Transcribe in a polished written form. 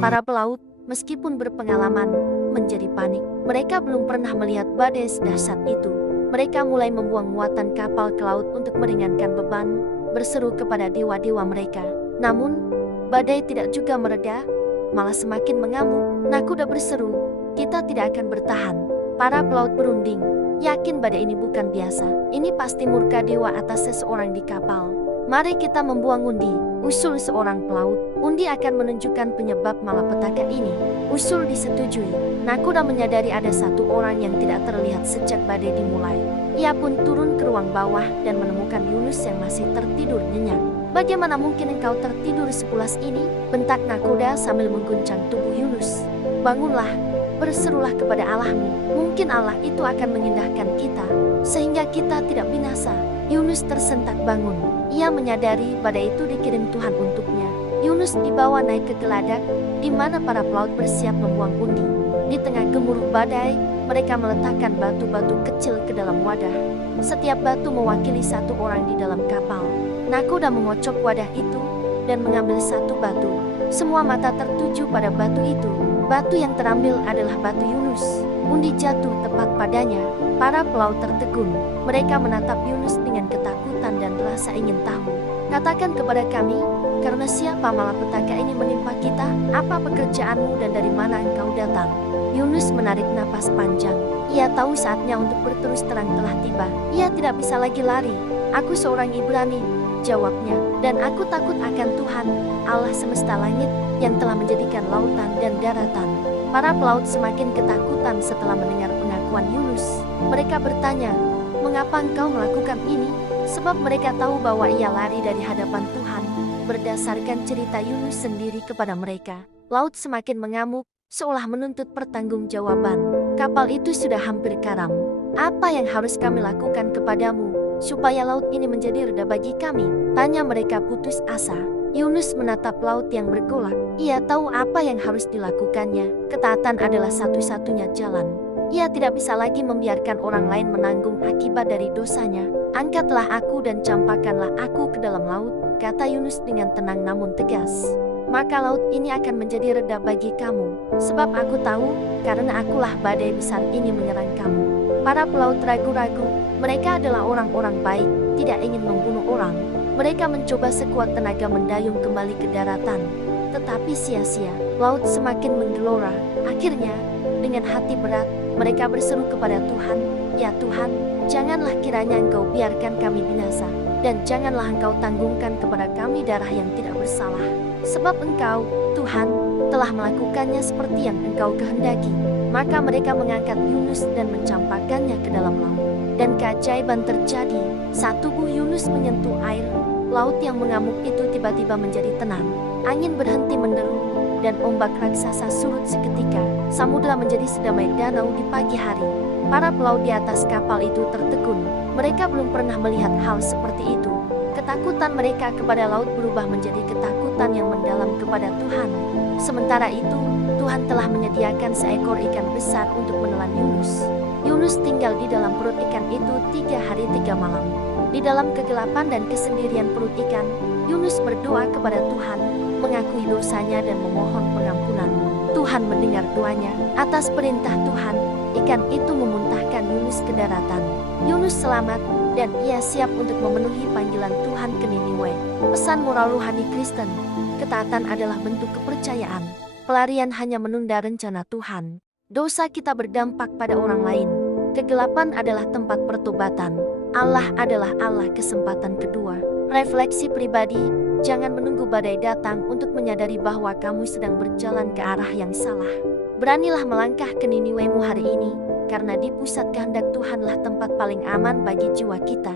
Para pelaut, meskipun berpengalaman, menjadi panik. Mereka belum pernah melihat badai sedahsyat itu. Mereka mulai membuang muatan kapal ke laut untuk meringankan beban, berseru kepada dewa-dewa mereka. Namun, badai tidak juga mereda, malah semakin mengamuk. Nakoda berseru, "Kita tidak akan bertahan." Para pelaut berunding, yakin badai ini bukan biasa. Ini pasti murka dewa atas seseorang di kapal. "Mari kita membuang undi," usul seorang pelaut. "Undi akan menunjukkan penyebab malapetaka ini." Usul disetujui. Nakoda menyadari ada satu orang yang tidak terlihat sejak badai dimulai. Ia pun turun ke ruang bawah dan menemukan Yunus yang masih tertidur nyenyak. "Bagaimana mungkin engkau tertidur sepulas ini?" bentak Nakoda sambil mengguncang tubuh Yunus. "Bangunlah, berserulah kepada Allahmu. Mungkin Allah itu akan mengindahkan kita, sehingga kita tidak binasa." Yunus tersentak bangun. Ia menyadari badai itu dikirim Tuhan untuknya. Yunus dibawa naik ke geladak, di mana para pelaut bersiap membuang undi. Di tengah gemuruh badai, mereka meletakkan batu-batu kecil ke dalam wadah. Setiap batu mewakili satu orang di dalam kapal. Nakoda mengocok wadah itu dan mengambil satu batu. Semua mata tertuju pada batu itu. Batu yang terambil adalah batu Yunus. Undi jatuh tepat padanya. Para pelaut tertegun. Mereka menatap Yunus dengan ketakutan dan rasa ingin tahu. "Katakan kepada kami, karena siapa malapetaka ini menimpa kita? Apa pekerjaanmu dan dari mana engkau datang?" Yunus menarik napas panjang. Ia tahu saatnya untuk berterus terang telah tiba. Ia tidak bisa lagi lari. "Aku seorang Ibrani," jawabnya, "dan aku takut akan Tuhan, Allah semesta langit, yang telah menjadikan lautan dan daratan." Para pelaut semakin ketakutan setelah mendengar pengakuan Yunus. Mereka bertanya, "Mengapa engkau melakukan ini?" Sebab mereka tahu bahwa ia lari dari hadapan Tuhan. Berdasarkan cerita Yunus sendiri kepada mereka, laut semakin mengamuk, seolah menuntut pertanggungjawaban. "Kapal itu sudah hampir karam. Apa yang harus kami lakukan kepadamu, supaya laut ini menjadi reda bagi kami?" tanya mereka putus asa. Yunus menatap laut yang bergolak. Ia tahu apa yang harus dilakukannya. Ketaatan adalah satu-satunya jalan. Ia tidak bisa lagi membiarkan orang lain menanggung akibat dari dosanya. "Angkatlah aku dan campakkanlah aku ke dalam laut," kata Yunus dengan tenang namun tegas. "Maka laut ini akan menjadi reda bagi kamu. Sebab aku tahu, karena akulah badai besar ini menyerang kamu." Para pelaut ragu-ragu. Mereka adalah orang-orang baik, tidak ingin membunuh orang. Mereka mencoba sekuat tenaga mendayung kembali ke daratan. Tetapi sia-sia. Laut semakin menggelora. Akhirnya, dengan hati berat, mereka berseru kepada Tuhan, "Ya Tuhan, janganlah kiranya Engkau biarkan kami binasa, dan janganlah Engkau tanggungkan kepada kami darah yang tidak bersalah. Sebab Engkau, Tuhan, telah melakukannya seperti yang Engkau kehendaki." Maka mereka mengangkat Yunus dan mencampakkannya ke dalam laut. Dan keajaiban terjadi. Saat tubuh Yunus menyentuh air, laut yang mengamuk itu tiba-tiba menjadi tenang. Angin berhenti menderu, dan ombak raksasa surut seketika. Samudera menjadi sedamai danau di pagi hari. Para pelaut di atas kapal itu tertegun. Mereka belum pernah melihat hal seperti itu. Ketakutan mereka kepada laut berubah menjadi ketakutan yang mendalam kepada Tuhan. Sementara itu, Tuhan telah menyediakan seekor ikan besar untuk menelan Yunus. Yunus tinggal di dalam perut ikan itu 3 hari 3 malam. Di dalam kegelapan dan kesendirian perut ikan, Yunus berdoa kepada Tuhan, mengakui dosanya dan memohon pengampunan. Tuhan mendengar doanya. Atas perintah Tuhan, ikan itu memuntahkan Yunus ke daratan. Yunus selamat, dan ia siap untuk memenuhi panggilan Tuhan ke Niniwe. Pesan moral rohani Kristen, ketaatan adalah bentuk kepercayaan. Pelarian hanya menunda rencana Tuhan. Dosa kita berdampak pada orang lain. Kegelapan adalah tempat pertobatan. Allah adalah Allah kesempatan kedua. Refleksi pribadi, jangan menunggu badai datang untuk menyadari bahwa kamu sedang berjalan ke arah yang salah. Beranilah melangkah ke Niniwemu hari ini, karena di pusat kehendak Tuhanlah tempat paling aman bagi jiwa kita.